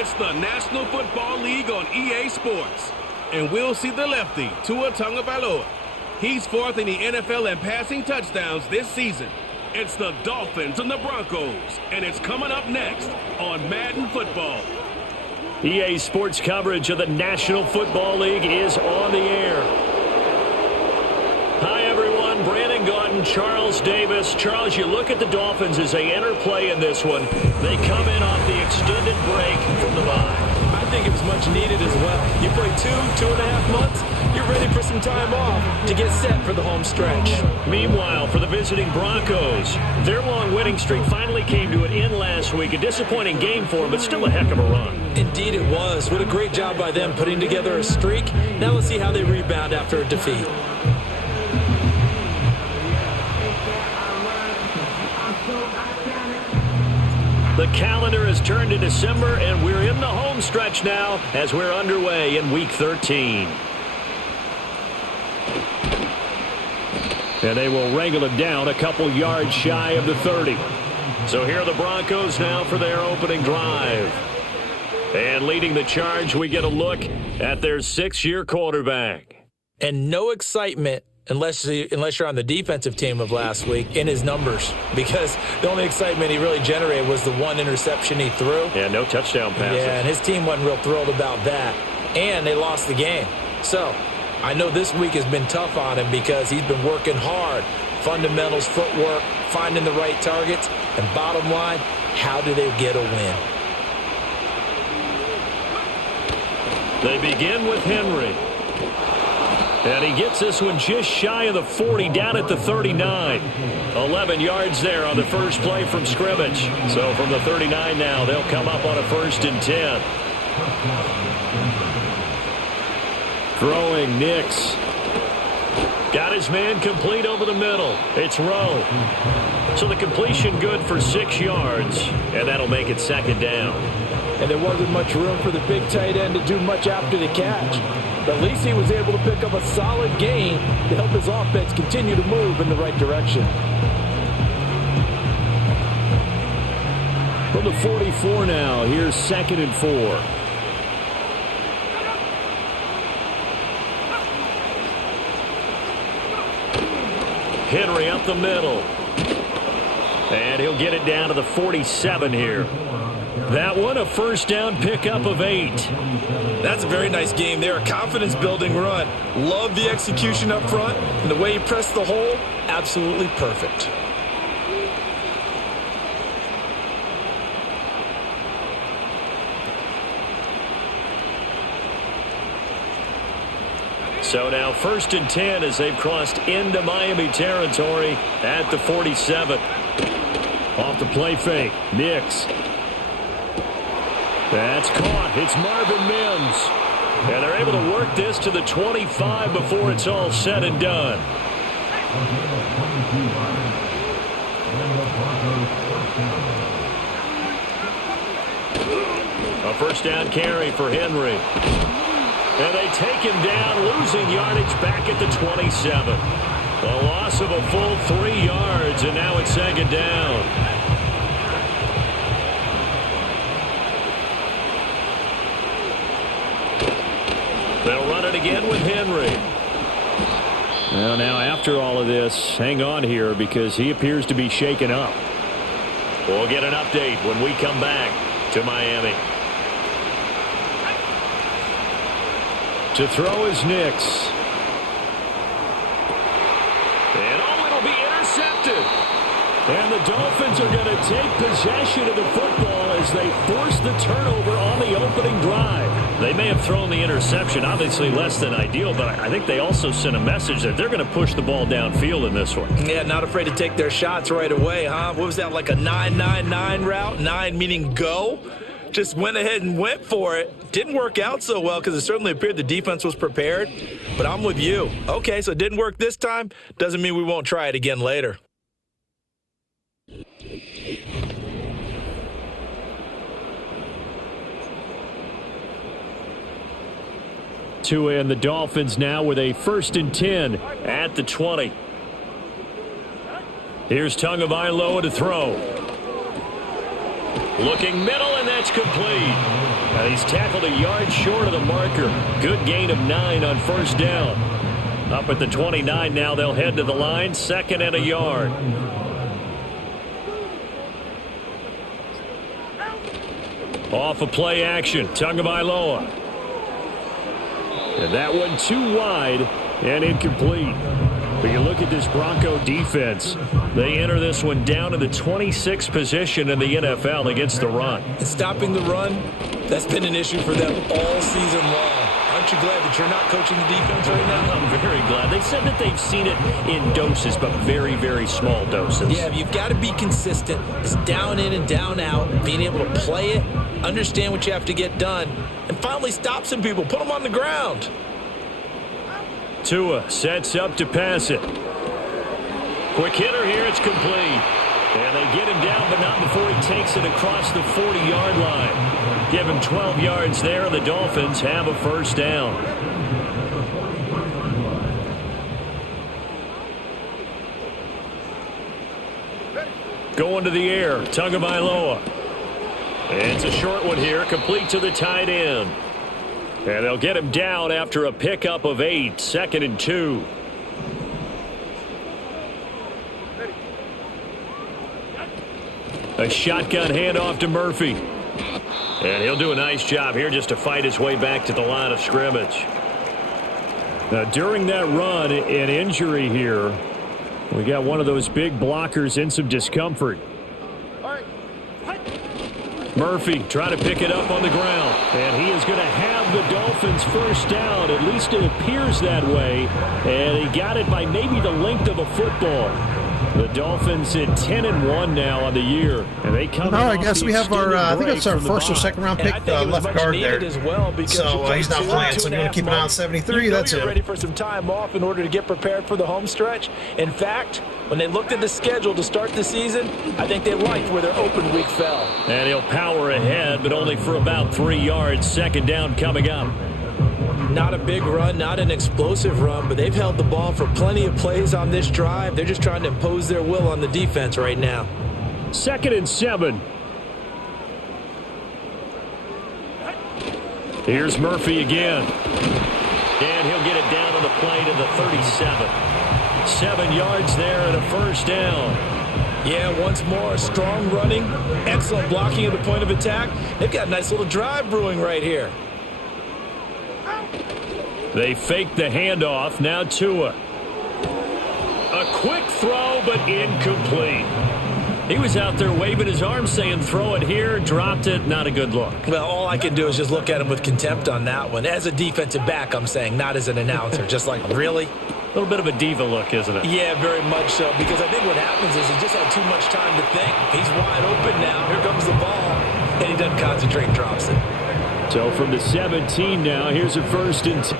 It's the National Football League on EA Sports. And we'll see the lefty, Tua Tagovailoa. He's fourth in the NFL in passing touchdowns this season. It's the Dolphins and the Broncos, and it's coming up next on Madden Football. EA Sports coverage of the National Football League is on the air. Hi, everyone. Brandon Gaudin, Charles Davis. Charles, you look at the Dolphins as they enter play in this one. They come in off the extended break from the bye. I think it was much needed as well. You play 2.5 months, you're ready for some time off to get set for the home stretch. Meanwhile, for the visiting Broncos, their long winning streak finally came to an end last week. A disappointing game for them, but still a heck of a run. Indeed it was. What a great job by them putting together a streak. Now let's see how they rebound after a defeat. The calendar has turned to December, and we're in the home stretch now as we're underway in Week 13. And they will wrangle it down a couple yards shy of the 30. So here are the Broncos now for their opening drive. And leading the charge, we get a look at their 6-year quarterback. And no excitement unless you're on the defensive team of last week in his numbers, because the only excitement he really generated was the one interception he threw. Yeah, no touchdown passes. Yeah, and his team wasn't real thrilled about that. And they lost the game. So I know this week has been tough on him because he's been working hard. Fundamentals, footwork, finding the right targets, and bottom line, how do they get a win? They begin with Henry. And he gets this one just shy of the 40, down at the 39. 11 yards there on the first play from scrimmage. So from the 39 now, they'll come up on a 1st and 10. Throwing Nix. Got his man complete over the middle. It's Rowe. So the completion good for 6 yards, and that'll make it 2nd down. And there wasn't much room for the big tight end to do much after the catch. But at least he was able to pick up a solid gain to help his offense continue to move in the right direction. From the 44 now, here's 2nd and 4. Henry up the middle. And he'll get it down to the 47 here. That one, a 1st down pickup of 8. That's a very nice game there, a confidence-building run. Love the execution up front, and the way he pressed the hole, absolutely perfect. So now 1st and 10 as they've crossed into Miami territory at the 47. Off the play fake, Nix. That's caught. It's Marvin Mims. And they're able to work this to the 25 before it's all said and done. A 1st down carry for Henry. And they take him down, losing yardage back at the 27. A loss of a full 3 yards, and now it's 2nd down. They'll run it again with Henry. Well, now after all of this, hang on here because he appears to be shaken up. We'll get an update when we come back to Miami. To throw is Nix. And it'll be intercepted. And the Dolphins are going to take possession of the football as they force the turnover on the opening drive. They may have thrown the interception, obviously less than ideal, but I think they also sent a message that they're going to push the ball downfield in this one. Yeah, not afraid to take their shots right away, huh? What was that, like a 9-9-9 route? 9 meaning go? Just went ahead and went for it. Didn't work out so well because it certainly appeared the defense was prepared. But I'm with you. Okay, so it didn't work this time. Doesn't mean we won't try it again later. Tua and the Dolphins now with a 1st and 10 at the 20. Here's Tagovailoa to throw. Looking middle, and that's complete. He's tackled a yard short of the marker. Good gain of 9 on first down. Up at the 29 now, they'll head to the line, 2nd and a yard. Off of play action, Tagovailoa. And that one too wide and incomplete. But you look at this Bronco defense. They enter this one down in the 26th position in the NFL against the run. Stopping the run, that's been an issue for them all season long. Aren't you glad that you're not coaching the defense right now? I'm very glad. They said that they've seen it in doses, but very, very small doses. Yeah, you've got to be consistent. It's down in and down out, being able to play it, understand what you have to get done, and finally stop some people, put them on the ground. Tua sets up to pass it. Quick hitter here, it's complete. And they get him down, but not before he takes it across the 40-yard line. Give him 12 yards there, and the Dolphins have a first down. Going to the air, Tagovailoa. It's a short one here, complete to the tight end. And they'll get him down after a pickup of 8, 2nd and 2. A shotgun handoff to Murphy. And he'll do a nice job here just to fight his way back to the line of scrimmage. Now, during that run, an injury here. We got one of those big blockers in some discomfort. Murphy trying to pick it up on the ground. And he is going to have the Dolphins first down. At least it appears that way. And he got it by maybe the length of a football. The Dolphins at 10-1 now on the year. And they come I guess we have our, I think it's our first or second round pick, left guard there. As well, so he's not playing, so you want to keep an eye on 73, that's it. Ready for some time off in order to get prepared for the home stretch. In fact, when they looked at the schedule to start the season, I think they liked where their open week fell. And he'll power ahead, but only for about 3 yards. 2nd down coming up. Not a big run, not an explosive run, but they've held the ball for plenty of plays on this drive. They're just trying to impose their will on the defense right now. 2nd and 7. Here's Murphy again. And he'll get it down on the play to the 37. 7 yards there and a first down. Yeah, once more, strong running, excellent blocking at the point of attack. They've got a nice little drive brewing right here. They fake the handoff. Now Tua. A quick throw, but incomplete. He was out there waving his arms saying, throw it here, dropped it. Not a good look. Well, all I can do is just look at him with contempt on that one. As a defensive back, I'm saying, not as an announcer. Just like, really? A little bit of a diva look, isn't it? Yeah, very much so. Because I think what happens is he just had too much time to think. He's wide open now. Here comes the ball. And he doesn't concentrate and drops it. So from the 17 now, here's a 1st and 10.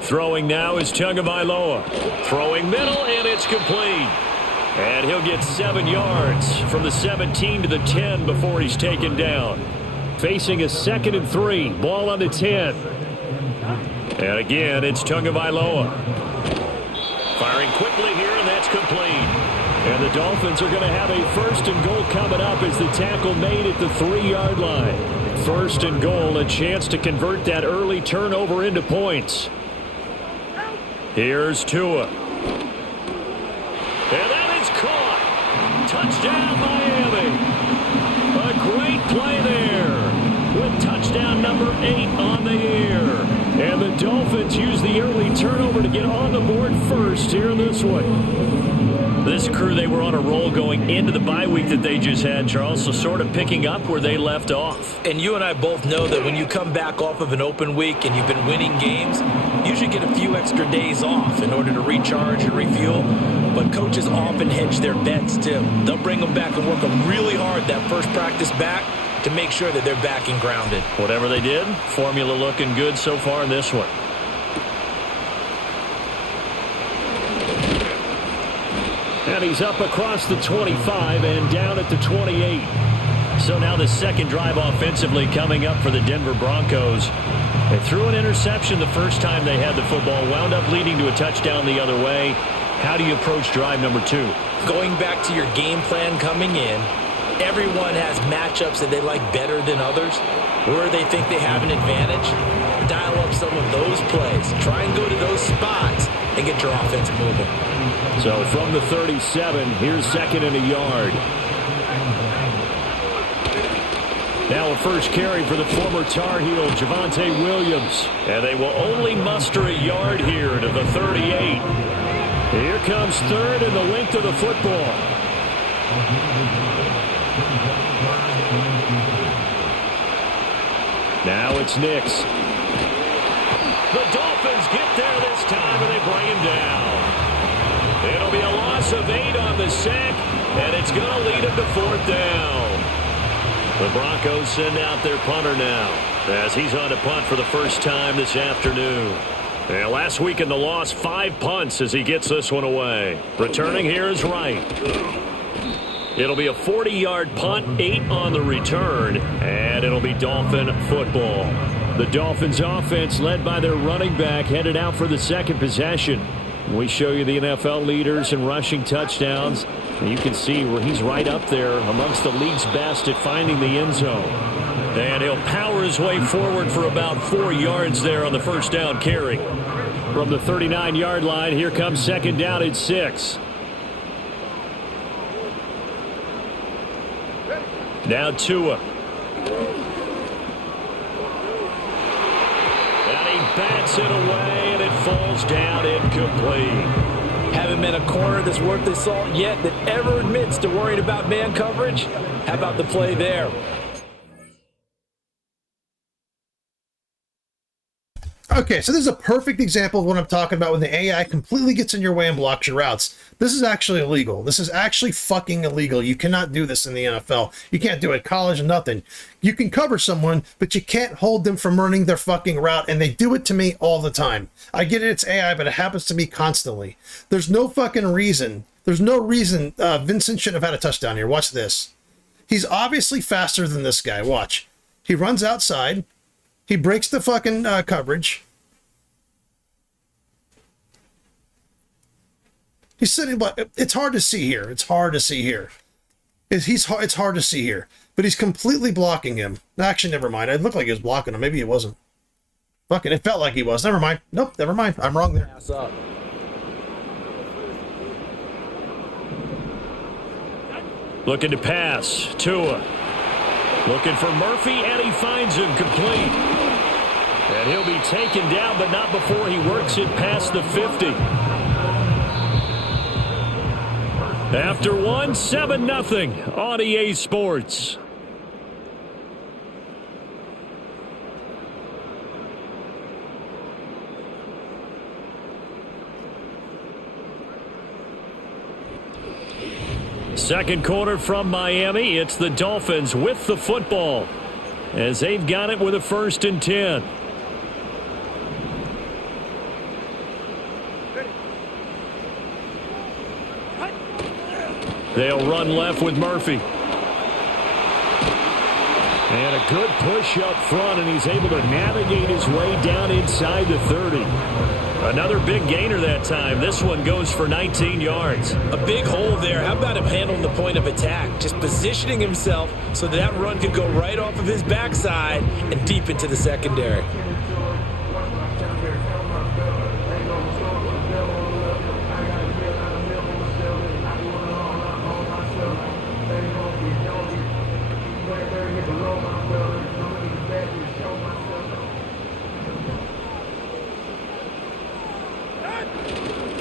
Throwing now is Tagovailoa. Throwing middle, and it's complete. And he'll get 7 yards from the 17 to the 10 before he's taken down. Facing a 2nd and 3. Ball on the 10. And again, it's Tagovailoa. Firing quickly here, and that's complete. And the Dolphins are going to have a 1st and goal coming up as the tackle made at the 3-yard line. 1st and goal, a chance to convert that early turnover into points. Here's Tua. And that is caught. Touchdown, Miami. A great play there with touchdown number 8 on the year. And the Dolphins use the early turnover to get on the board first here in this one. This crew, they were on a roll going into the bye week that they just had, Charles, so sort of picking up where they left off. And you and I both know that when you come back off of an open week and you've been winning games, you should get a few extra days off in order to recharge and refuel. But coaches often hedge their bets, too. They'll bring them back and work them really hard that first practice back, to make sure that they're back and grounded. Whatever they did, formula looking good so far in this one. And he's up across the 25 and down at the 28. So now the second drive offensively coming up for the Denver Broncos. They threw an interception the first time they had the football, wound up leading to a touchdown the other way. How do you approach drive number 2? Going back to your game plan coming in, everyone has matchups that they like better than others. Where they think they have an advantage, dial up some of those plays. Try and go to those spots and get your offense moving. So from the 37, here's second and a yard. Now a first carry for the former Tar Heel, Javonte Williams. And they will only muster a yard here to the 38. Here comes third and the length of the football. Now it's Nix. The Dolphins get there this time and they bring him down. It'll be a loss of 8 on the sack, and it's going to lead him to 4th down. The Broncos send out their punter now as he's on to punt for the first time this afternoon. And last week in the loss, 5 punts as he gets this one away. Returning here is Wright. It'll be a 40-yard punt, 8 on the return, and it'll be Dolphin football. The Dolphins offense led by their running back headed out for the second possession. We show you the NFL leaders in rushing touchdowns. And you can see where he's right up there amongst the league's best at finding the end zone. And he'll power his way forward for about 4 yards there on the first down carry. From the 39-yard line, here comes second down at 6. Now Tua. And he bats it away, and it falls down incomplete. Haven't met a corner that's worth the salt yet that ever admits to worrying about man coverage. How about the play there? Okay, so this is a perfect example of what I'm talking about when the AI completely gets in your way and blocks your routes. This is actually illegal. This is actually fucking illegal. You cannot do this in the NFL. You can't do it at college, nothing. You can cover someone, but you can't hold them from running their fucking route, and they do it to me all the time. I get it, it's AI, but it happens to me constantly. There's no fucking reason. There's no reason Vincent shouldn't have had a touchdown here. Watch this. He's obviously faster than this guy. Watch. He runs outside. He breaks the fucking coverage. He's sitting, but it's hard to see here. It's hard to see here. It's hard to see here. But he's completely blocking him. Actually, never mind. It looked like he was blocking him. Maybe he wasn't. Fucking, it felt like he was. Never mind. Nope, never mind. I'm wrong there. Pass up. Looking to pass. Tua. Looking for Murphy, and he finds him complete. And he'll be taken down, but not before he works it past the 50. After 7-0 on EA Sports. Second quarter from Miami. It's the Dolphins with the football as they've got it with a 1st and 10. They'll run left with Murphy. And a good push up front, and he's able to navigate his way down inside the 30. Another big gainer that time. This one goes for 19 yards. A big hole there. How about him handling the point of attack? Just positioning himself so that run could go right off of his backside and deep into the secondary.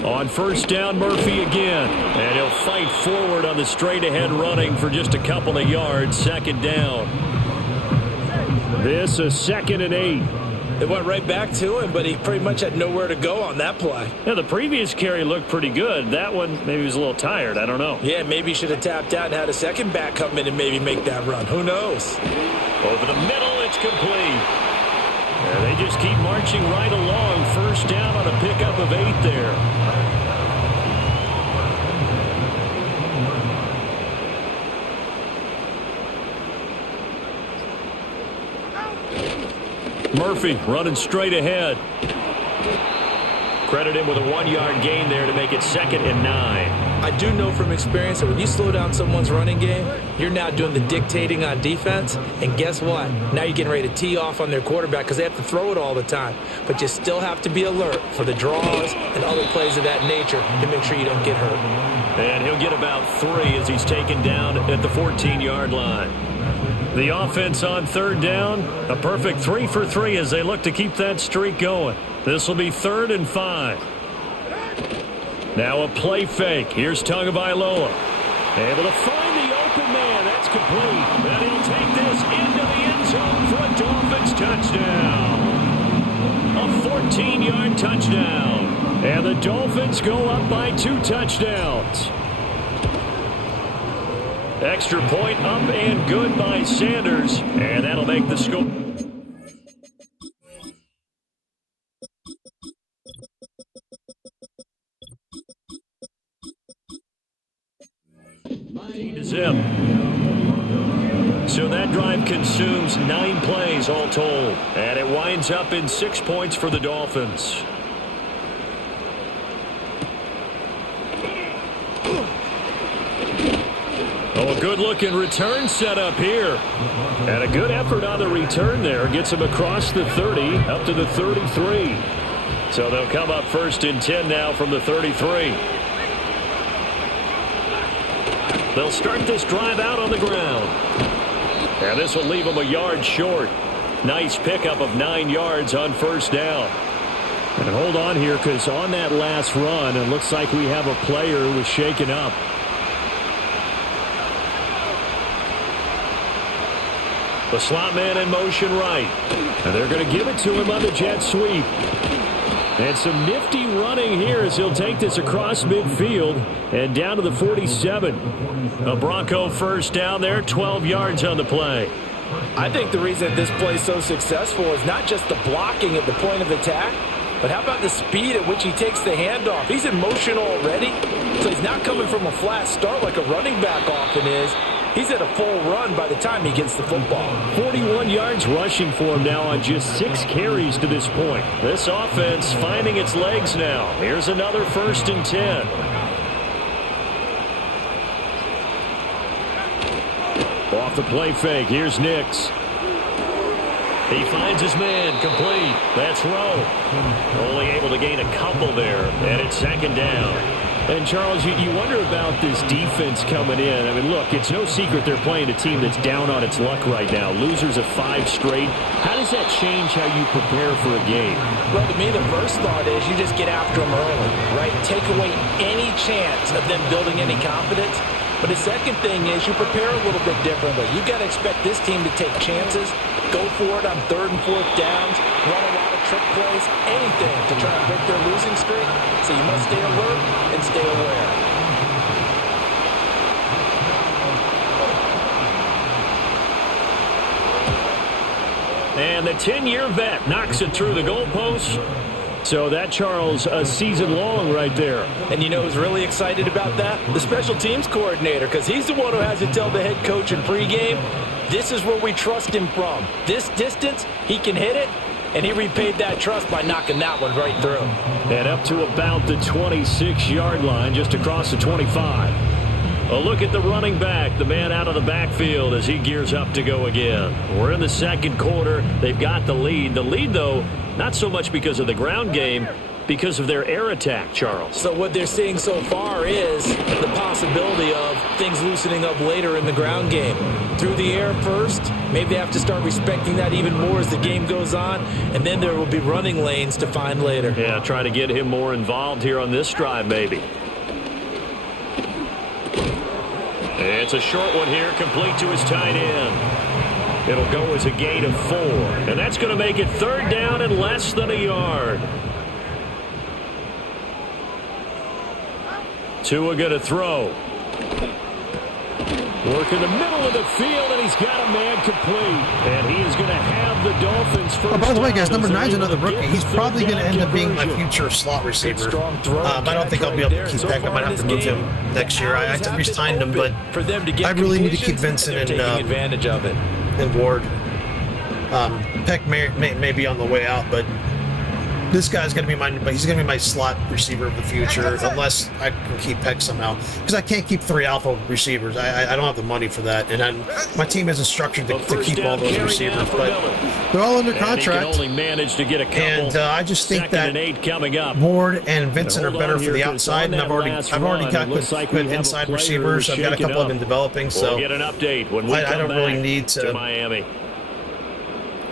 On first down, Murphy again. And he'll fight forward on the straight-ahead running for just a couple of yards. Second down. This is 2nd and 8. It went right back to him, but he pretty much had nowhere to go on that play. Yeah, the previous carry looked pretty good. That one, maybe he was a little tired. I don't know. Yeah, maybe he should have tapped out and had a second back come in and maybe make that run. Who knows? Over the middle, it's complete. Yeah, they just keep marching right along. First down on a pickup of 8 there. Murphy running straight ahead. Credit him with a 1-yard gain there to make it 2nd and 9. I do know from experience that when you slow down someone's running game, you're now doing the dictating on defense. And guess what? Now you're getting ready to tee off on their quarterback because they have to throw it all the time. But you still have to be alert for the draws and other plays of that nature to make sure you don't get hurt. And he'll get about 3 as he's taken down at the 14-yard line. The offense on 3rd down, a perfect 3 for 3 as they look to keep that streak going. This will be 3rd and 5. Now a play fake. Here's Tagovailoa. Able to find the open man. That's complete. And he'll take this into the end zone for a Dolphins touchdown. A 14-yard touchdown. And the Dolphins go up by 2 touchdowns. Extra point up and good by Sanders. And that'll make the score. Zip. So that drive consumes 9 plays all told. And it winds up in 6 points for the Dolphins. Oh, a good-looking return set up here. And a good effort on the return there. Gets him across the 30, up to the 33. So they'll come up 1st and 10 now from the 33. They'll start this drive out on the ground. And this will leave them a yard short. Nice pickup of 9 yards on 1st down. And hold on here, because on that last run, it looks like we have a player who was shaken up. The slot man in motion right. And they're going to give it to him on the jet sweep. And some nifty running here as he'll take this across midfield and down to the 47. A Bronco first down there, 12 yards on the play. I think the reason this play is so successful is not just the blocking at the point of attack, but how about the speed at which he takes the handoff? He's in motion already, so he's not coming from a flat start like a running back often is. He's at a full run by the time he gets the football. 41 yards rushing for him now on just 6 carries to this point. This offense finding its legs now. Here's another 1st and 10. Off the play fake. Here's Nix. He finds his man. Complete. That's Rowe. Only able to gain a couple there. And it's 2nd down. And, Charles, you wonder about this defense coming in. I mean, look, it's no secret they're playing a team that's down on its luck right now. Losers of 5 straight. How does that change how you prepare for a game? Well, to me, the first thought is you just get after them early, right? Take away any chance of them building any confidence. But the second thing is you prepare a little bit differently. You've got to expect this team to take chances, go for it on 3rd and 4th downs, run a lot of trick plays, anything to try and break their losing streak. So you must stay alert and stay aware. And the 10-year vet knocks it through the goalpost. So that, Charles, a season long right there. And you know who's really excited about that? The special teams coordinator, because he's the one who has to tell the head coach in pregame, this is where we trust him from. This distance, he can hit it, and he repaid that trust by knocking that one right through. And up to about the 26-yard line, just across the 25. A look at the running back, the man out of the backfield as he gears up to go again. We're in the 2nd quarter. They've got the lead. The lead, though, not so much because of the ground game, because of their air attack, Charles. So what they're seeing so far is the possibility of things loosening up later in the ground game. Through the air first, maybe they have to start respecting that even more as the game goes on, and then there will be running lanes to find later. Yeah, try to get him more involved here on this drive, maybe. It's a short one here, complete to his tight end. It'll go as a gain of 4. And that's going to make it 3rd down and less than a yard. Tua going to throw. Work in the middle of the field, and he's got a man complete. And he is going to have the Dolphins first. Oh, by the way, guys, number 9's another rookie. He's probably going to end up being my future slot receiver. I don't think I'll be able to keep Peck. I might have to move him next year. I re-signed him, but I really need to keep Vincent and Ward. Peck may be on the way out, but this guy's going to be he's going to be my slot receiver of the future, unless I can keep Peck somehow. Because I can't keep 3 alpha receivers. I don't have the money for that. And my team isn't structured to keep all those receivers. But they're all under contract. Only managed to get a couple. And I just think that Ward and Vincent are better for the outside. And I've already got good inside receivers. I've got a couple I've been developing. So get an update when we I don't really need to Miami.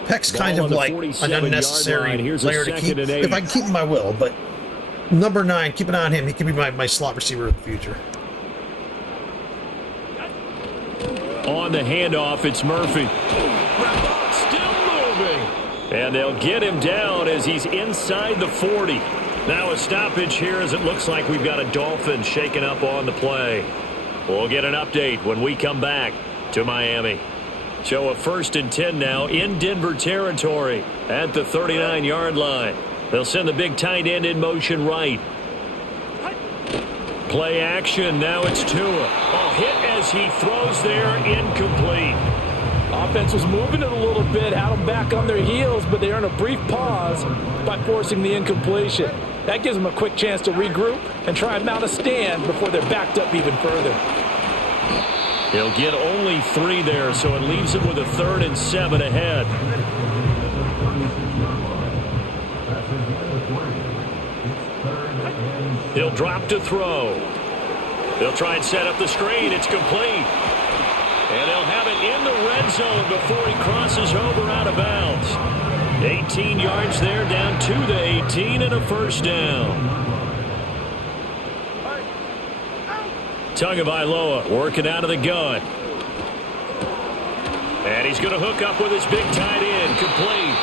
Peck's kind of like an unnecessary player to keep. If I can keep him, I will. But number 9, keep an eye on him. He can be my slot receiver of the future. On the handoff, it's Murphy. Still moving. And they'll get him down as he's inside the 40. Now a stoppage here as it looks like we've got a Dolphin shaken up on the play. We'll get an update when we come back to Miami. So a 1st and 10 now in Denver territory at the 39-yard line. They'll send the big tight end in motion right. Play action. Now it's Tua. A hit as he throws there, incomplete. Offense was moving it a little bit, had them back on their heels, but they earned a brief pause by forcing the incompletion. That gives them a quick chance to regroup and try and mount a stand before they're backed up even further. He'll get only 3 there, so it leaves him with a 3rd and 7 ahead. He'll drop to throw. They'll try and set up the screen. It's complete. And they'll have it in the red zone before he crosses over out of bounds. 18 yards there, down to the 18 and a 1st down. Tagovailoa working out of the gun. And he's going to hook up with his big tight end, complete.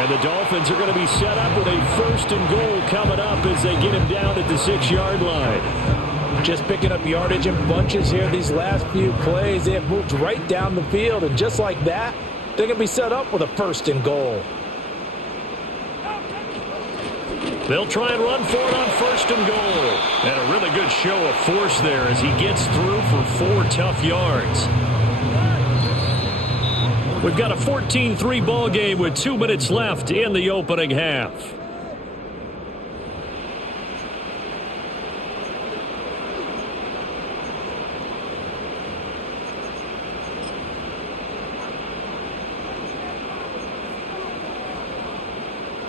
And the Dolphins are going to be set up with a 1st and goal coming up as they get him down at the 6-yard line. Just picking up yardage in bunches here these last few plays. They have moved right down the field, and just like that, they're going to be set up with a 1st and goal. They'll try and run for it on 1st and goal. And a really good show of force there as he gets through for 4 tough yards. We've got a 14-3 ball game with 2 minutes left in the opening half.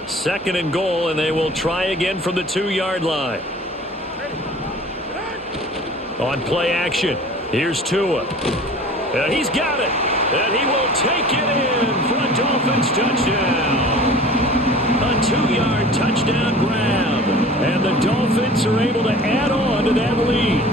Second and goal, and they will try again from the 2-yard line. On play action, here's Tua. And he's got it. And he will take it in for a Dolphins touchdown. A 2-yard touchdown grab. And the Dolphins are able to add on to that lead.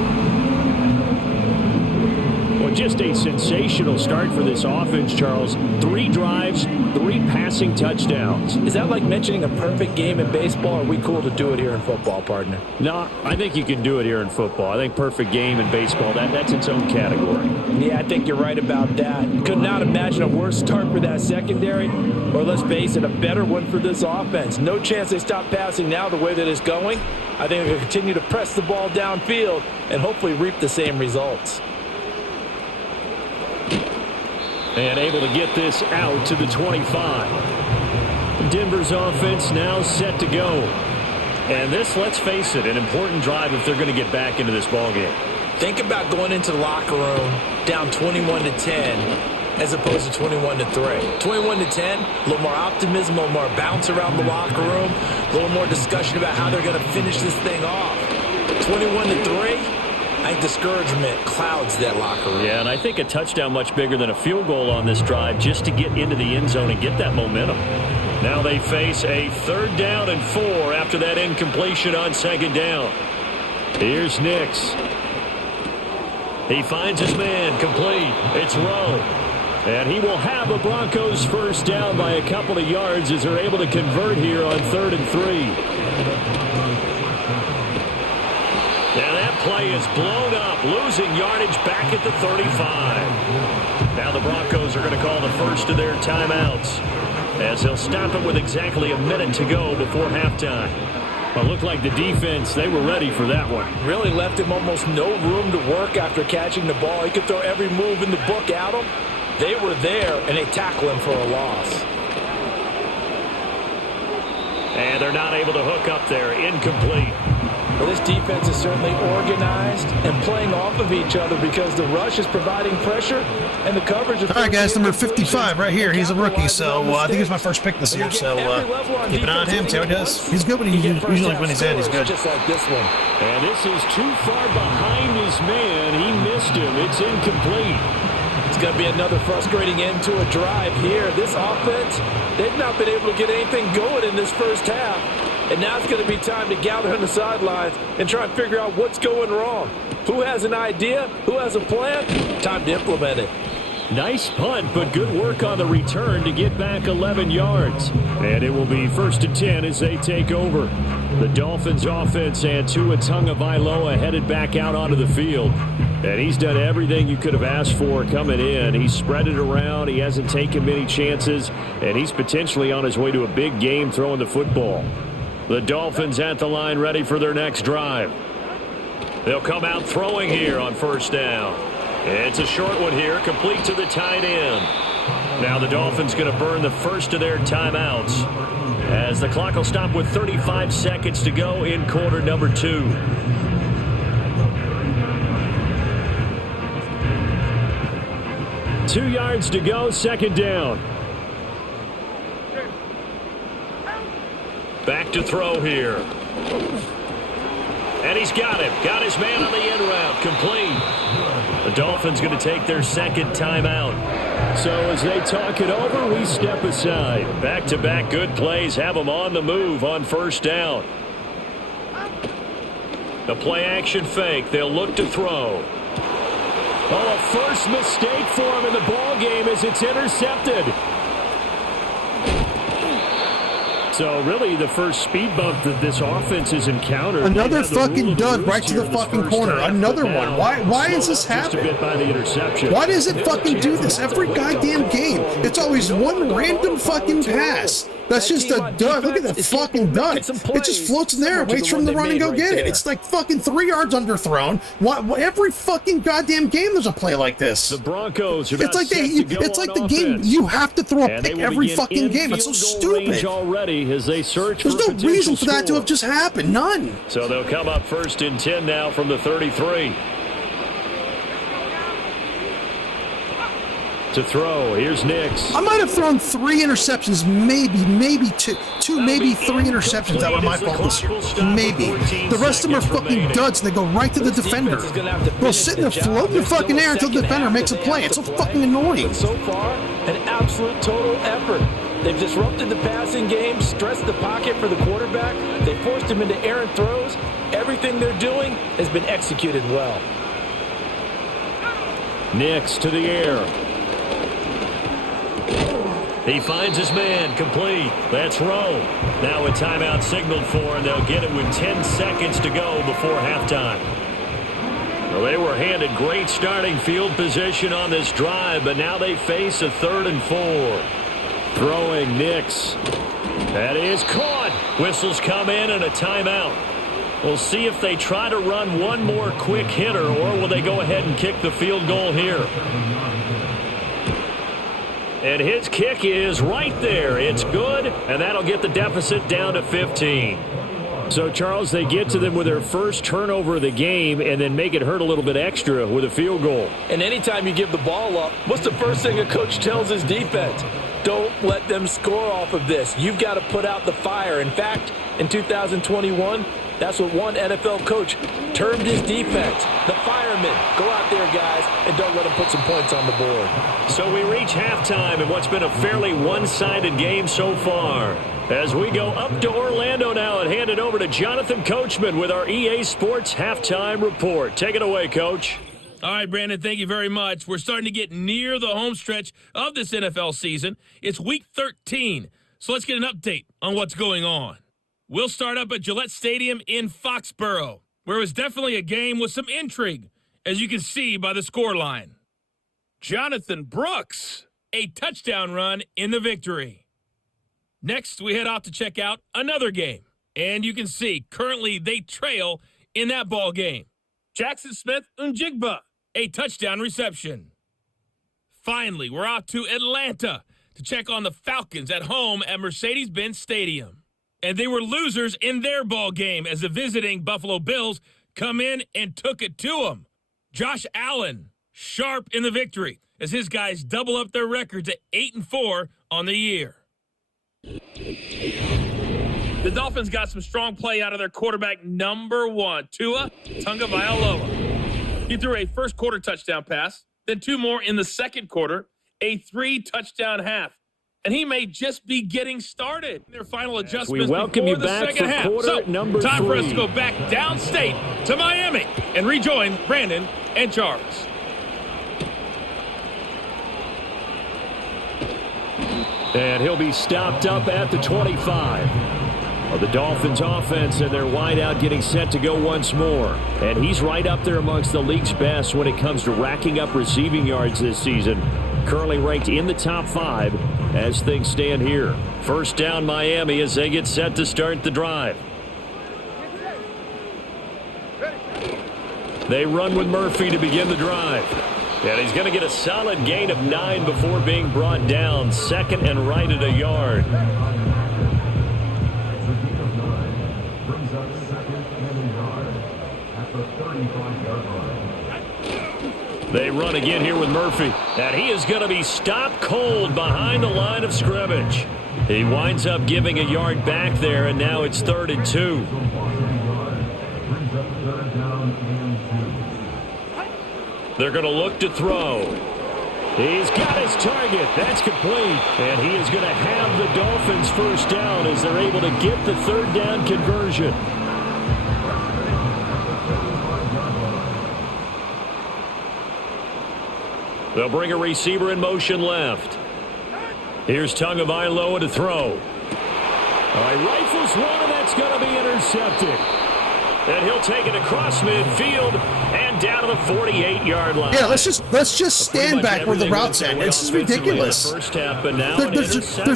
Well, just a sensational start for this offense, Charles. 3 drives, 3 passing touchdowns. Is that like mentioning a perfect game in baseball, or are we cool to do it here in football, partner? No, I think you can do it here in football. I think perfect game in baseball, that's its own category. Yeah, I think you're right about that. Could not imagine a worse start for that secondary, or let's face it, a better one for this offense. No chance they stop passing now the way that it's going. I think they'll continue to press the ball downfield and hopefully reap the same results. And able to get this out to the 25. Denver's offense now set to go. And this, let's face it, an important drive if they're going to get back into this ballgame. Think about going into the locker room down 21-10 as opposed to 21-3. 21-10, a little more optimism, a little more bounce around the locker room, a little more discussion about how they're going to finish this thing off. 21-3. I think discouragement clouds that locker room. Yeah, and I think a touchdown much bigger than a field goal on this drive just to get into the end zone and get that momentum. Now they face a 3rd down and 4 after that incompletion on 2nd down. Here's Nix. He finds his man, complete. It's Rowe. And he will have a Broncos first down by a couple of yards as they're able to convert here on 3rd and 3. And that play is blown up, losing yardage back at the 35. Now the Broncos are going to call the first of their timeouts as they'll stop it with exactly a minute to go before halftime. Well, it looked like the defense, they were ready for that one. Really left him almost no room to work after catching the ball. He could throw every move in the book at him. They were there, and they tackle him for a loss. And they're not able to hook up there. Incomplete. Well, this defense is certainly organized and playing off of each other because the rush is providing pressure and the coverage is... All right, guys, number 55 right here. He's a rookie, so I think he's my first pick this year, so keep an eye on him, see how he does. He's good when usually when he's in, he's good. Just like this one. And this is too far behind his man. He missed him. It's incomplete. It's going to be another frustrating end to a drive here. This offense, they've not been able to get anything going in this first half. And now it's going to be time to gather on the sidelines and try and figure out what's going wrong. Who has an idea? Who has a plan? Time to implement it. Nice punt, but good work on the return to get back 11 yards. And it will be 1st and 10 as they take over. The Dolphins offense and Tua Tagovailoa headed back out onto the field. And he's done everything you could have asked for coming in. He's spread it around. He hasn't taken many chances. And he's potentially on his way to a big game throwing the football. The Dolphins at the line ready for their next drive. They'll come out throwing here on 1st down. It's a short one here, complete to the tight end. Now the Dolphins going to burn the first of their timeouts as the clock will stop with 35 seconds to go in quarter number 2. Two yards to go, 2nd down. Back to throw here. And he's got him. Got his man on the end route. Complete. The Dolphins going to take their 2nd timeout. So as they talk it over, we step aside. Back-to-back good plays have them on the move on 1st down. The play-action fake. They'll look to throw. Oh, a first mistake for him in the ball game as it's intercepted. So really the first speed bump that this offense has encountered. Another fucking dud right to the fucking corner. Another one. Why is this happening? Just a bit by the interception. Why does it fucking do this every goddamn game? It's always one random fucking pass. That's just a dud. Look at that fucking dud. It just floats in there, waits for him to run and go get it. It's like fucking 3 yards underthrown. Every fucking goddamn game there's a play like this. The Broncos are it's like the game you have to throw a pick every fucking game. It's so stupid. Already as they search There's no reason for that to have just happened. None. So they'll come up 1st and 10 now from the 33. To throw, here's Nix. I might have thrown 3 interceptions, maybe two, maybe 3 interceptions that were my fault this year. Maybe. The rest of them are fucking duds, and they go right to the defender. They'll sit there floating the fucking air until the defender makes a play. It's so fucking annoying. So far, an absolute total effort. They've disrupted the passing game, stressed the pocket for the quarterback. They forced him into errant throws. Everything they're doing has been executed well. Nix to the air. He finds his man, complete. That's Rowe. Now a timeout signaled for, and they'll get it with 10 seconds to go before halftime. Well, they were handed great starting field position on this drive, but now they face a 3rd and 4. Throwing Nix. That is caught. Whistles come in and a timeout. We'll see if they try to run one more quick hitter, or will they go ahead and kick the field goal here. And his kick is right there. It's good, and that'll get the deficit down to 15. So, Charles, they get to them with their first turnover of the game and then make it hurt a little bit extra with a field goal. And anytime you give the ball up, what's the first thing a coach tells his defense? Don't let them score off of this. You've got to put out the fire. In fact, in 2021, that's what one NFL coach termed his defense. The firemen. Go out there, guys, and don't let them put some points on the board. So we reach halftime in what's been a fairly one-sided game so far. As we go up to Orlando now and hand it over to Jonathan Coachman with our EA Sports Halftime Report. Take it away, Coach. All right, Brandon, thank you very much. We're starting to get near the home stretch of this NFL season. It's Week 13, so let's get an update on what's going on. We'll start up at Gillette Stadium in Foxborough, where it was definitely a game with some intrigue, as you can see by the scoreline. Jonathan Brooks, a touchdown run in the victory. Next, we head off to check out another game, and you can see currently they trail in that ball game. Jackson Smith-Njigba, a touchdown reception. Finally, we're off to Atlanta to check on the Falcons at home at Mercedes-Benz Stadium. And they were losers in their ball game as the visiting Buffalo Bills come in and took it to them. Josh Allen, sharp in the victory as his guys double up their records at 8-4 on the year. The Dolphins got some strong play out of their quarterback number 1, Tua Tagovailoa. He threw a first quarter touchdown pass, then 2 more in the second quarter, a 3-touchdown half. And he may just be getting started. Their final adjustments we welcome before you the back second for half. quarter So, number time 3. for us to go back downstate to Miami and rejoin Brandon and Charles. And he'll be stopped up at the 25. Well, the Dolphins offense and their wideout getting set to go once more. And he's right up there amongst the league's best when it comes to racking up receiving yards this season. Currently ranked in the top 5 as things stand here. First down Miami as they get set to start the drive. They run with Murphy to begin the drive. And he's going to get a solid gain of 9 before being brought down. Second and right at a yard. They run again here with Murphy. And he is going to be stopped cold behind the line of scrimmage. He winds up giving a yard back there, and now it's 3rd and 2. They're going to look to throw. He's got his target. That's complete. And he is going to have the Dolphins first down as they're able to get the 3rd down conversion. They'll bring a receiver in motion left. Here's Tagovailoa to throw. All right, rifles one, and that's going to be intercepted. And he'll take it across midfield and down to the 48-yard line. Yeah, let's just stand back where the routes end. This is ridiculous. There's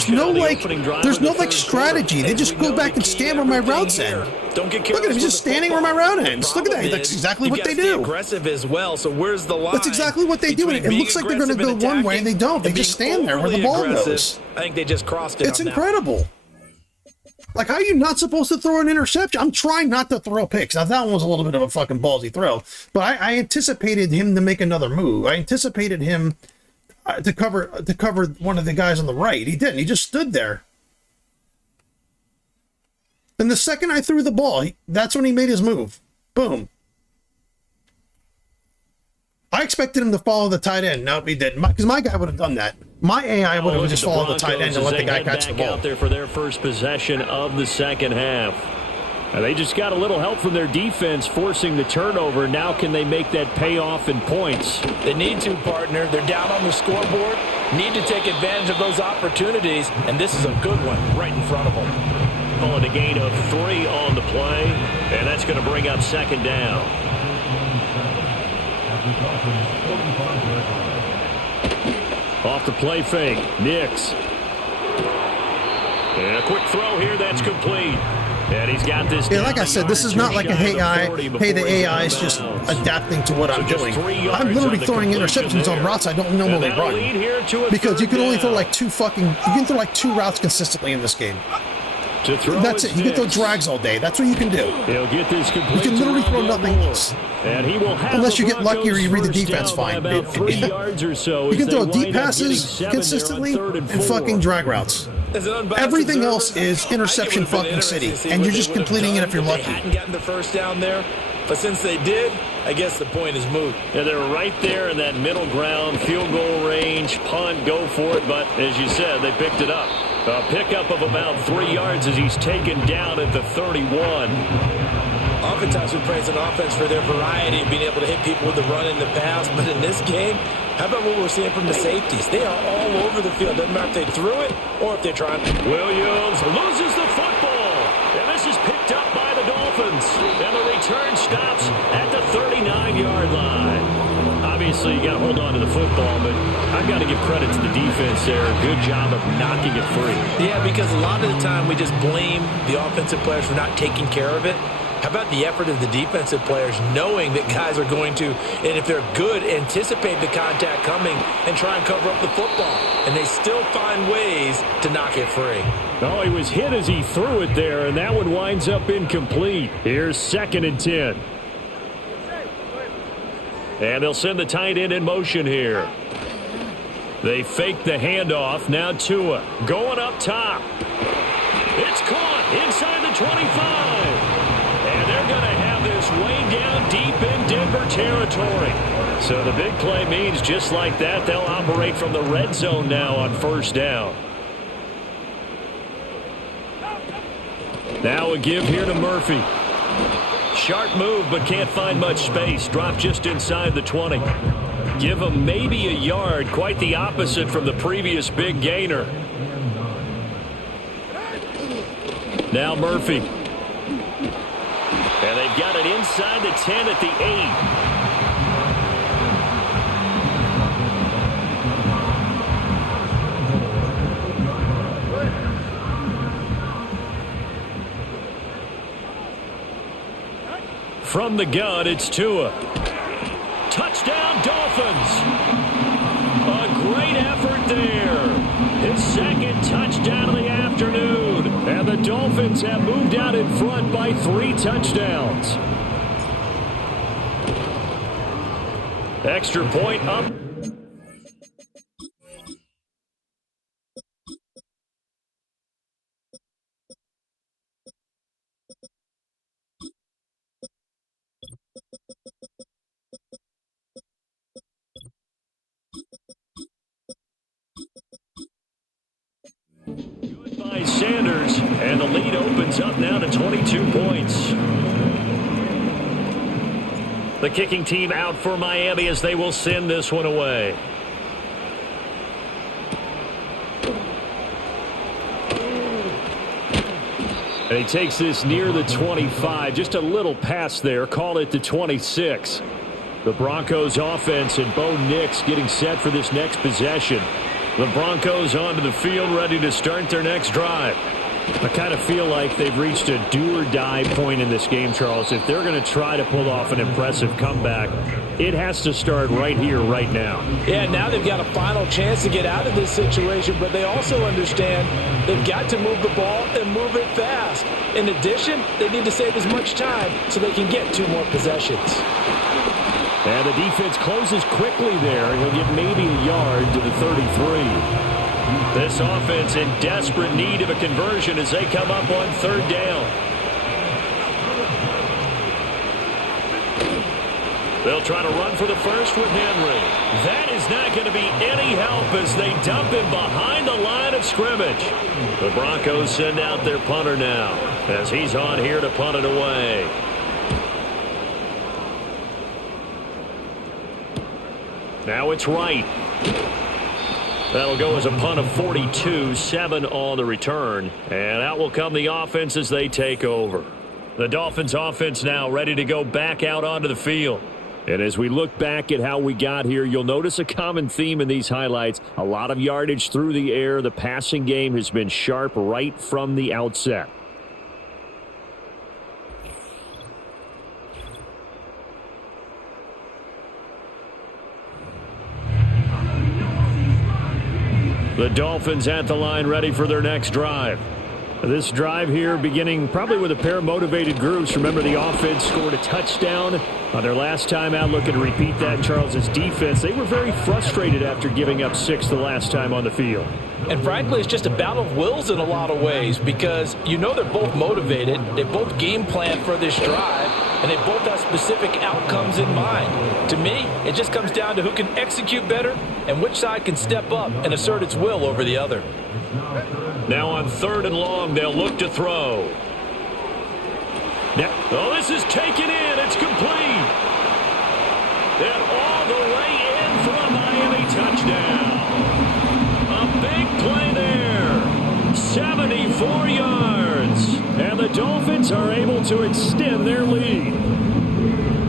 no strategy. They just go back and stand where my routes end. Don't get Look at him, he's just standing where my route ends. Look at that. That's exactly what they do. Aggressive as well. So where's the line? That's exactly what they do. And it looks like they're going to go one way, and they don't. They just stand there where the ball goes. I think they just crossed it. It's incredible. Like, how are you not supposed to throw an interception? I'm trying not to throw picks. Now, that one was a little bit of a fucking ballsy throw. But I anticipated him to make another move. I anticipated him to cover one of the guys on the right. He didn't. He just stood there. And the second I threw the ball, that's when he made his move. Boom. I expected him to follow the tight end. Nope, he didn't. Because my guy would have done that. My AI would have just followed the tight end and let the guy catch the ball. Out there for their first possession of the second half. And they just got a little help from their defense forcing the turnover. Now can they make that pay off in points? They need to, partner. They're down on the scoreboard. Need to take advantage of those opportunities. And this is a good one right in front of them. Pulling a gain of 3 on the play. And that's going to bring up second down. Off the play fake, Nix. And a quick throw here, that's complete. And he's got this. Yeah, like I said, this is not like a hey the AI is just adapting to what I'm doing. I'm literally throwing interceptions on routes I don't normally run. Because you can only throw like 2 routes consistently in this game. That's it. You can throw drags all day. That's what you can do. He'll get this complete. You can literally throw nothing else. And he will have unless you get lucky or you read the defense fine. About 3 yards or so. You can throw deep passes consistently and fucking drag routes. Everything else is interception fucking city, and you're just completing it if you're lucky. They hadn't gotten the first down there, but since they did, I guess the point is moot. Yeah, they're right there in that middle ground, field goal range, punt, go for it, but as you said, they picked it up. A pickup of about 3 yards as he's taken down at the 31. All Oftentimes we praise an offense for their variety of being able to hit people with the run and the pass. But in this game, how about what we're seeing from the safeties? They are all over the field. Doesn't matter if they threw it or if they're trying. Williams loses the football. And this is picked up by the Dolphins. And the return stops at the 39-yard line. Obviously, you got to hold on to the football, but I've got to give credit to the defense there. Good job of knocking it free. Yeah, because a lot of the time we just blame the offensive players for not taking care of it. How about the effort of the defensive players knowing that guys are going to, and if they're good, anticipate the contact coming and try and cover up the football. And they still find ways to knock it free. Oh, he was hit as he threw it there, and that one winds up incomplete. Here's 2nd and 10. And they'll send the tight end in motion here. They fake the handoff. Now Tua going up top. It's caught inside the 25. And they're going to have this way down deep in Denver territory. So the big play means just like that, they'll operate from the red zone now on 1st down. Now a give here to Murphy. Sharp move, but can't find much space. Drop just inside the 20. Give him maybe a yard. Quite the opposite from the previous big gainer. Now Murphy. And they've got it inside the 10 at the 8. From the gun, it's Tua. Touchdown, Dolphins. A great effort there. His 2nd touchdown of the afternoon. And the Dolphins have moved out in front by 3 touchdowns. Extra point up. By Sanders, and the lead opens up now to 22 points. The kicking team out for Miami as they will send this one away. And he takes this near the 25, just a little pass there, call it the 26. The Broncos offense and Bo Nix getting set for this next possession. The Broncos onto the field, ready to start their next drive. I kind of feel like they've reached a do-or-die point in this game, Charles. If they're going to try to pull off an impressive comeback, it has to start right here, right now. Yeah, now they've got a final chance to get out of this situation, but they also understand they've got to move the ball and move it fast. In addition, they need to save as much time so they can get 2 more possessions. And the defense closes quickly there. He'll get maybe a yard to the 33. This offense in desperate need of a conversion as they come up on 3rd down. They'll try to run for the first with Henry. That is not going to be any help as they dump him behind the line of scrimmage. The Broncos send out their punter now as he's on here to punt it away. Now it's right. That'll go as a punt of 42, 7 on the return. And out will come the offense as they take over. The Dolphins offense now ready to go back out onto the field. And as we look back at how we got here, you'll notice a common theme in these highlights. A lot of yardage through the air. The passing game has been sharp right from the outset. The Dolphins at the line ready for their next drive. This drive here beginning probably with a pair of motivated groups. Remember, the offense scored a touchdown on their last time out. Looking to repeat that in Charles's defense. They were very frustrated after giving up 6 the last time on the field. And frankly, it's just a battle of wills in a lot of ways because you know they're both motivated. They both game plan for this drive, and they both have specific outcomes in mind. To me, it just comes down to who can execute better and which side can step up and assert its will over the other. Now on 3rd and long, they'll look to throw. Oh, this is taken in. It's complete. And all the way in for a Miami touchdown. A big play there. 74 yards. And the Dolphins are able to extend their lead.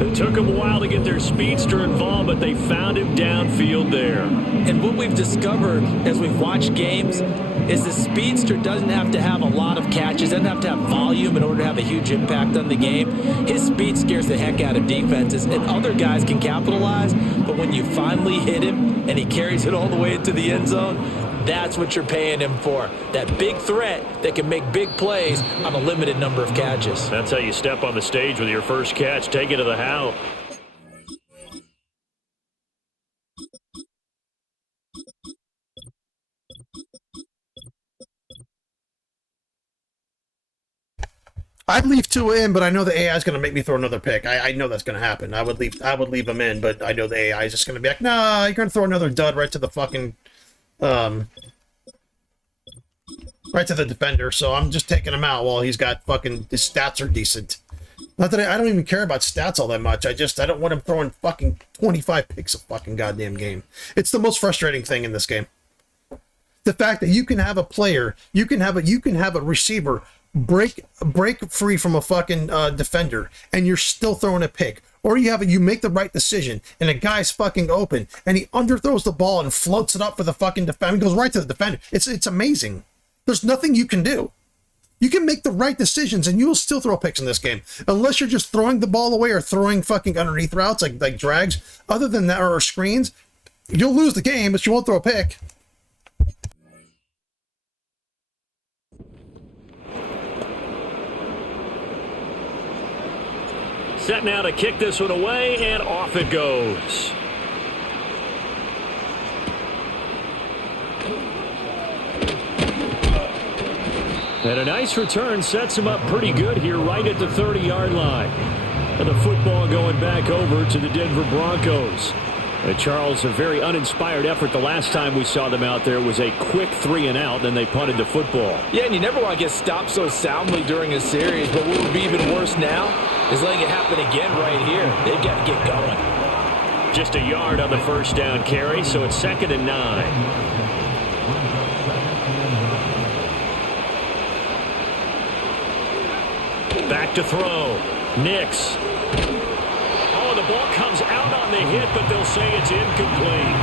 It took them a while to get their speedster involved, but they found him downfield there. And what we've discovered as we've watched games is the speedster doesn't have to have a lot of catches, doesn't have to have volume in order to have a huge impact on the game. His speed scares the heck out of defenses, and other guys can capitalize, but when you finally hit him and he carries it all the way into the end zone, that's what you're paying him for. That big threat that can make big plays on a limited number of catches. That's how you step on the stage with your first catch. Take it to the house. I'd leave Tua in, but I know the AI is going to make me throw another pick. I know that's going to happen. I would leave him in, but I know the AI is just going to be like, nah, you're going to throw another dud right to the fucking, right to the defender. So I'm just taking him out while he's got fucking, his stats are decent. Not that I don't even care about stats all that much. I don't want him throwing fucking 25 picks a fucking goddamn game. It's the most frustrating thing in this game. The fact that you can have a player, you can have a receiver break free from a fucking defender, and you're still throwing a pick, or you make the right decision, and a guy's fucking open, and he underthrows the ball and floats it up for the fucking defender. He goes right to the defender. It's amazing. There's nothing you can do. You can make the right decisions, and you will still throw picks in this game, unless you're just throwing the ball away or throwing fucking underneath routes like drags. Other than that, or screens, you'll lose the game, but you won't throw a pick. Set now to kick this one away, and off it goes. And a nice return sets him up pretty good here right at the 30-yard line. And the football going back over to the Denver Broncos. And Charles, a very uninspired effort the last time we saw them out there was a quick 3-and-out, then they punted the football. Yeah, and you never want to get stopped so soundly during a series, but what would be even worse now is letting it happen again right here. They've got to get going. Just a yard on the first down carry, so it's 2nd and 9. Back to throw. Nix. Oh, the ball comes out on the hit, but they'll say it's incomplete.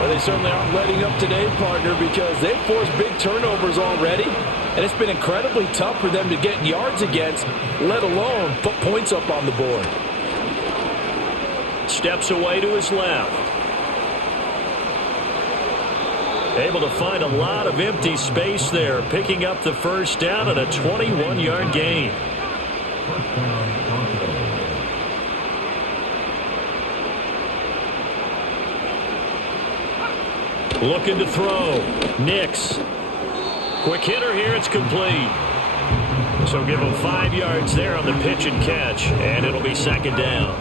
Well, they certainly aren't letting up today, partner, because they've forced big turnovers already, and it's been incredibly tough for them to get yards against, let alone put points up on the board. Steps away to his left. Able to find a lot of empty space there, picking up the first down at a 21-yard gain. Looking to throw. Nix. Quick hitter here. It's complete. So give him 5 yards there on the pitch and catch, and it'll be 2nd down.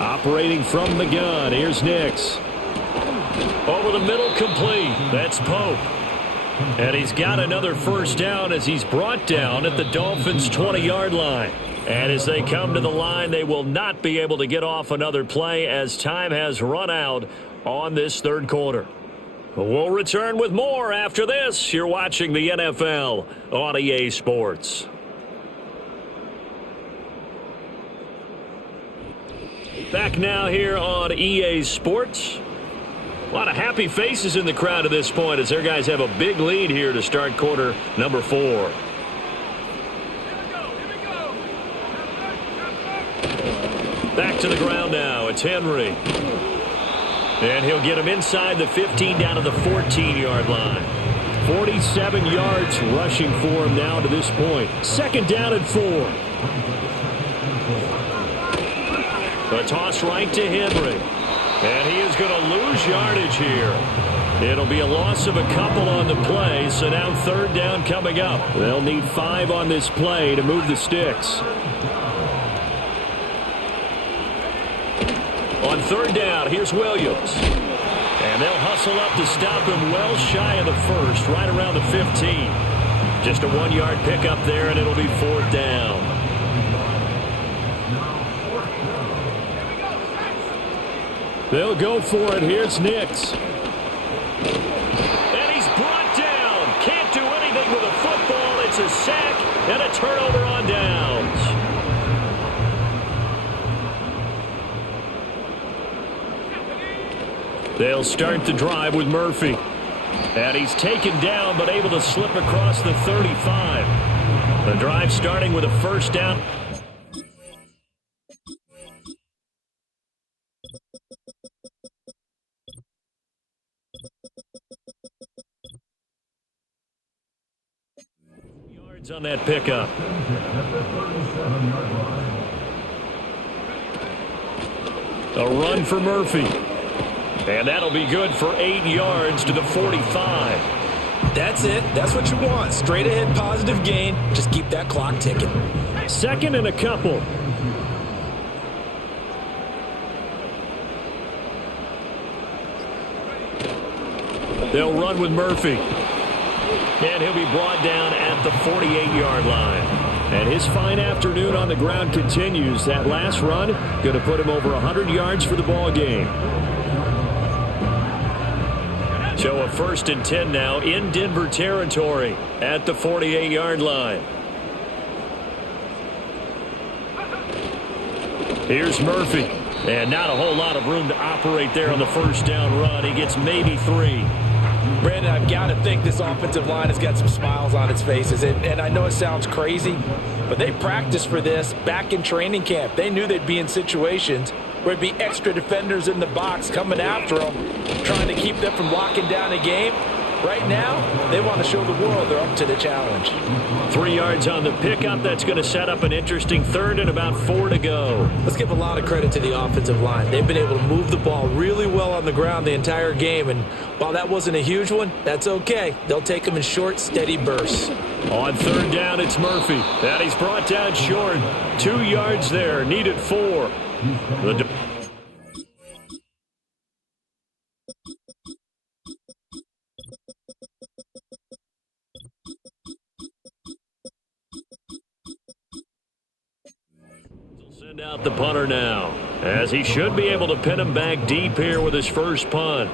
Operating from the gun. Here's Nix. Over the middle, complete. That's Pope. And he's got another first down as he's brought down at the Dolphins' 20-yard line. And as they come to the line, they will not be able to get off another play as time has run out on this third quarter. We'll return with more after this. You're watching the NFL on EA Sports. Back now here on EA Sports. A lot of happy faces in the crowd at this point as their guys have a big lead here to start quarter number 4. Back to the ground now. It's Henry. And he'll get him inside the 15 down to the 14-yard line. 47 yards rushing for him now to this point. 2nd down and 4. A toss right to Henry. And he is going to lose yardage here. It'll be a loss of a couple on the play, so now 3rd down coming up. They'll need 5 on this play to move the sticks. On 3rd down, here's Williams. And And they'll hustle up to stop him well shy of the first, right around the 15. Just a 1-yard pickup there, and it'll be 4th down. They'll go for it. Here's Nix. And he's brought down. Can't do anything with a football. It's a sack and a turnover on downs. They'll start the drive with Murphy. And he's taken down but able to slip across the 35. The drive starting with a 1st down. Yards on that pickup. A run for Murphy. And that'll be good for 8 yards to the 45. That's it. That's what you want. Straight ahead positive gain. Just keep that clock ticking. 2nd and a couple. They'll run with Murphy. And he'll be brought down at the 48-yard line. And his fine afternoon on the ground continues. That last run going to put him over 100 yards for the ball game. So a 1st and 10 now in Denver territory at the 48-yard line. Here's Murphy. And not a whole lot of room to operate there on the 1st down run. He gets maybe 3. Brandon, I've got to think this offensive line has got some smiles on its faces. And I know it sounds crazy, but they practiced for this back in training camp. They knew they'd be in situations where it'd be extra defenders in the box coming after them, trying to keep them from locking down a game. Right now, they want to show the world they're up to the challenge. 3 yards on the pickup. That's going to set up an interesting 3rd and about 4 to go. Let's give a lot of credit to the offensive line. They've been able to move the ball really well on the ground the entire game, and while that wasn't a huge one, that's okay. They'll take them in short, steady bursts. On 3rd down, it's Murphy. And he's brought down short. 2 yards there, needed 4. Send out the punter now, as he should be able to pin him back deep here with his first punt.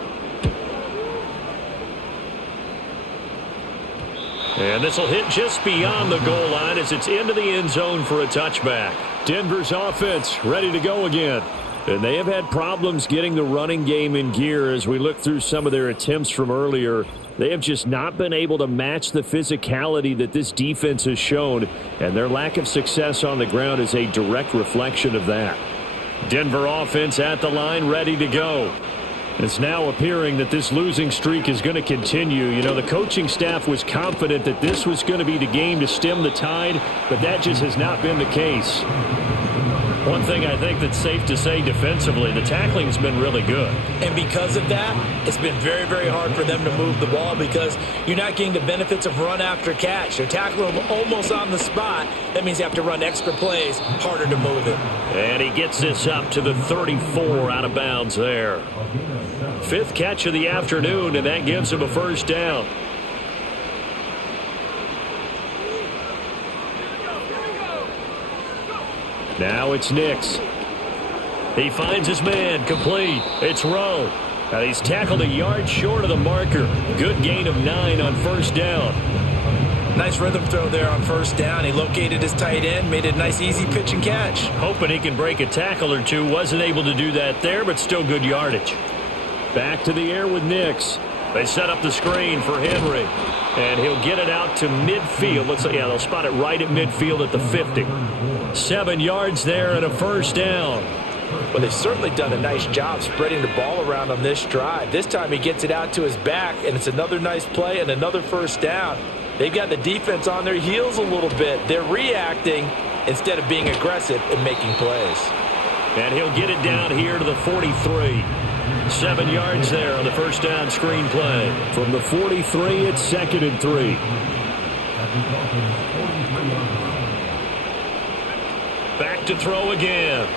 And this will hit just beyond the goal line as it's into the end zone for a touchback. Denver's offense ready to go again. And they have had problems getting the running game in gear as we look through some of their attempts from earlier. They have just not been able to match the physicality that this defense has shown, and their lack of success on the ground is a direct reflection of that. Denver offense at the line, ready to go. It's now appearing that this losing streak is going to continue. You know, the coaching staff was confident that this was going to be the game to stem the tide, but that just has not been the case. One thing I think that's safe to say defensively, the tackling's been really good. And because of that, it's been very, very hard for them to move the ball because you're not getting the benefits of run after catch. They're tackling them almost on the spot. That means you have to run extra plays, harder to move it. And he gets this up to the 34 out of bounds there. 5th catch of the afternoon, and that gives him a 1st down. Now it's Nix. He finds his man, complete. It's Rowe. And he's tackled a yard short of the marker. Good gain of 9 on 1st down. Nice rhythm throw there on 1st down. He located his tight end, made a nice easy pitch and catch. Hoping he can break a tackle or two. Wasn't able to do that there, but still good yardage. Back to the air with Nix. They set up the screen for Henry. And he'll get it out to midfield. Looks like, yeah, they'll spot it right at midfield at the 50. 7 yards there and a 1st down. Well, they've certainly done a nice job spreading the ball around on this drive. This time he gets it out to his back, and it's another nice play and another 1st down. They've got the defense on their heels a little bit. They're reacting instead of being aggressive and making plays. And he'll get it down here to the 43. 7 yards there on the 1st down screen play. From the 43, it's 2nd and 3. Back to throw again.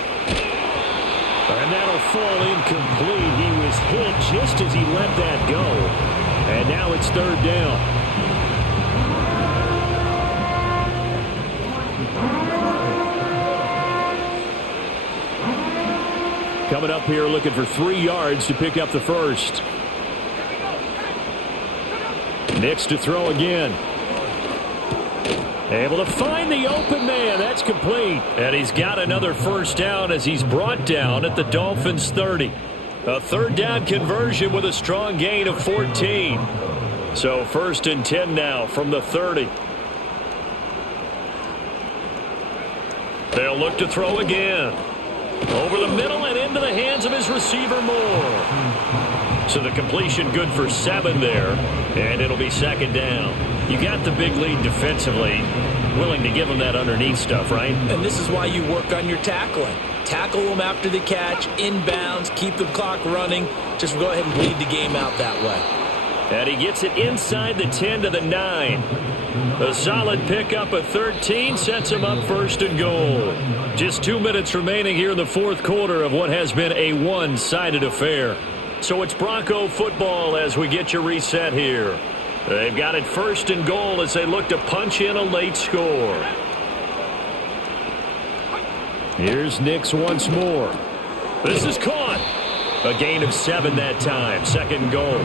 And that'll fall incomplete. He was hit just as he let that go. And now it's third down. Coming up here looking for 3 yards to pick up the first. Nix to throw again. Able to find the open man. That's complete. And he's got another first down as he's brought down at the Dolphins 30. A third down conversion with a strong gain of 14. So 1st and 10 now from the 30. They'll look to throw again. Over the middle and into the hands of his receiver Moore. So the completion good for 7 there. And it'll be 2nd down. You got the big lead defensively. Willing to give them that underneath stuff, right? And this is why you work on your tackling. Tackle them after the catch, inbounds, keep the clock running. Just go ahead and bleed the game out that way. And he gets it inside the 10 to the 9. A solid pickup of 13 sets him up 1st and goal. Just 2 minutes remaining here in the 4th quarter of what has been a one-sided affair. So it's Bronco football as we get you reset here. They've got it 1st and goal as they look to punch in a late score. Here's Nix once more. This is caught. A gain of 7 that time. 2nd goal.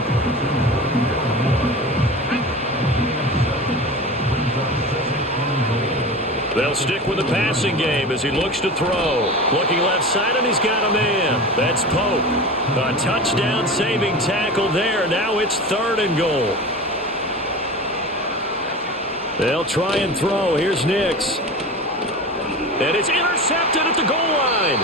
They'll stick with the passing game as he looks to throw. Looking left side, and he's got a man. That's Pope. A touchdown saving tackle there. Now it's 3rd and goal. They'll try and throw. Here's Nix. And it's intercepted at the goal line.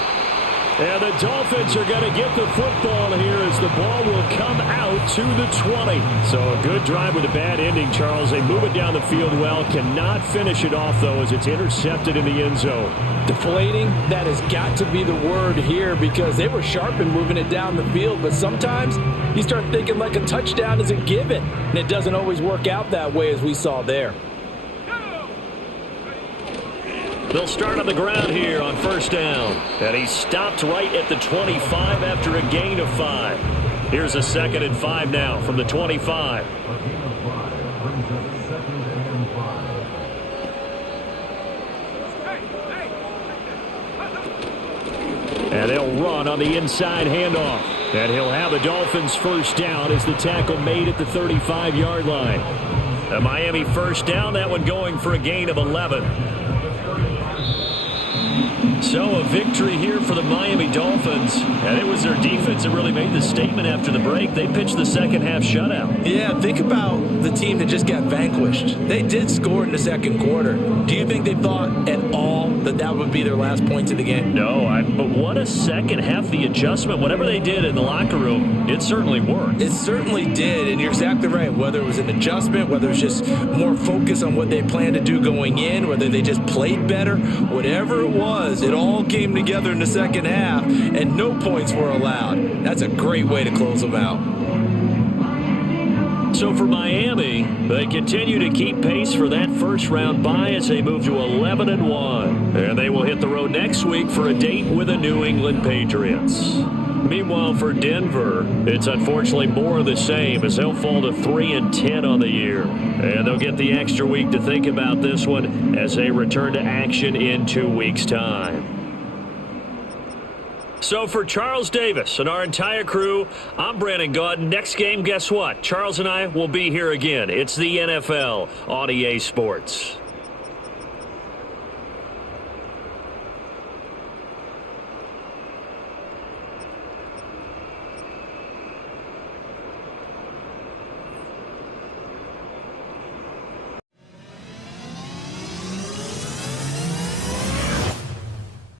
And the Dolphins are going to get the football here as the ball will come out to the 20. So a good drive with a bad ending, Charles. They move it down the field well. Cannot finish it off, though, as it's intercepted in the end zone. Deflating, that has got to be the word here because they were sharp in moving it down the field. But sometimes you start thinking like a touchdown is a given. And it doesn't always work out that way as we saw there. They'll start on the ground here on 1st down. And he stopped right at the 25 after a gain of 5. Here's a 2nd and 5 now from the 25. And they'll run on the inside handoff. And he'll have the Dolphins 1st down as the tackle made at the 35-yard line. A Miami 1st down, that one going for a gain of 11. So a victory here for the Miami Dolphins. And it was their defense that really made the statement after the break. They pitched the second half shutout. Yeah, think about the team that just got vanquished. They did score in the 2nd quarter. Do you think they thought at all that that would be their last point of the game? No, but what a second half, the adjustment. Whatever they did in the locker room, it certainly worked. It certainly did, and you're exactly right. Whether it was an adjustment, whether it was just more focus on what they planned to do going in, whether they just played better, whatever it was, it all came together in the 2nd half, and no points were allowed. That's a great way to close them out. So for Miami, they continue to keep pace for that first-round bye as they move to 11-1. And they will hit the road next week for a date with the New England Patriots. Meanwhile, for Denver, it's unfortunately more of the same as they'll fall to 3-10 on the year. And they'll get the extra week to think about this one as they return to action in 2 weeks' time. So for Charles Davis and our entire crew, I'm Brandon Gaudin. Next game, guess what? Charles and I will be here again. It's the NFL on EA Sports.